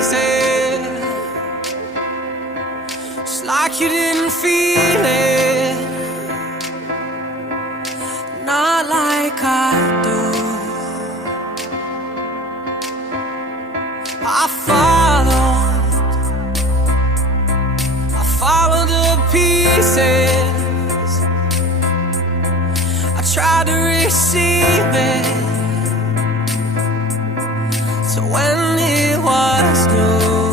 easy, just like you didn't feel it, not like I do. I followed the pieces, I tried to receive it, so when it was new,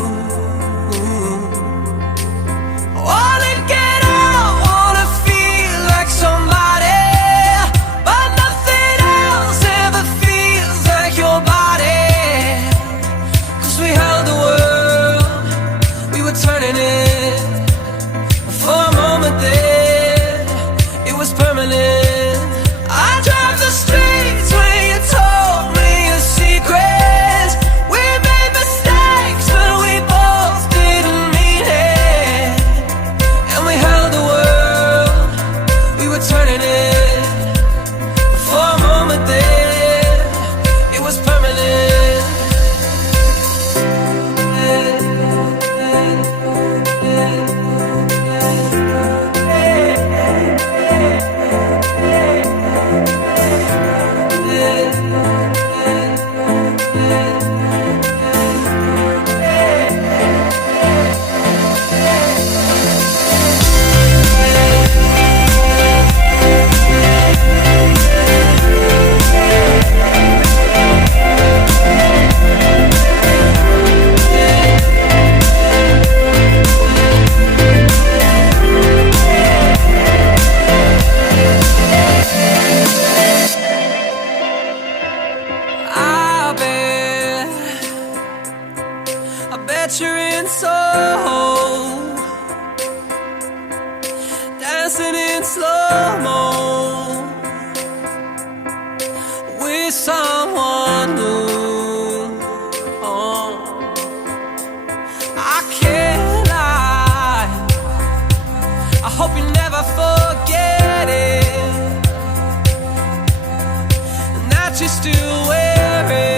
I wanna get out, wanna feel like somebody, but nothing else ever feels like your body. 'Cause we held the world, we were turning it, for a moment there, it was permanent. I drive the streets where you told me your secrets. We made mistakes, but we both didn't mean it. And we held the world, we were turning it, for a moment there, it was permanent. I bet you're in Soho, dancing in slow-mo with someone new. Oh, I can't lie, I hope you never forget it, and that you still wear it.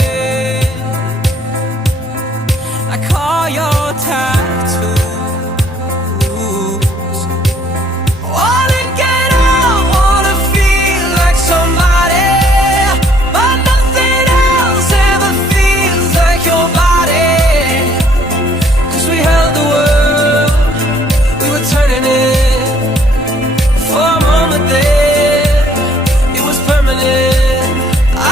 Your tattoos, wanna get out, wanna feel like somebody, but nothing else ever feels like your body. 'Cause we held the world, we were turning it, for a moment there, it was permanent.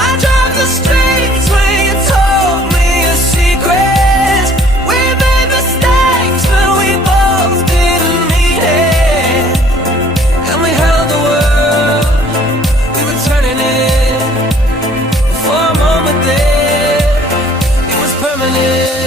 I drive the streets where you told me your secrets. Yeah.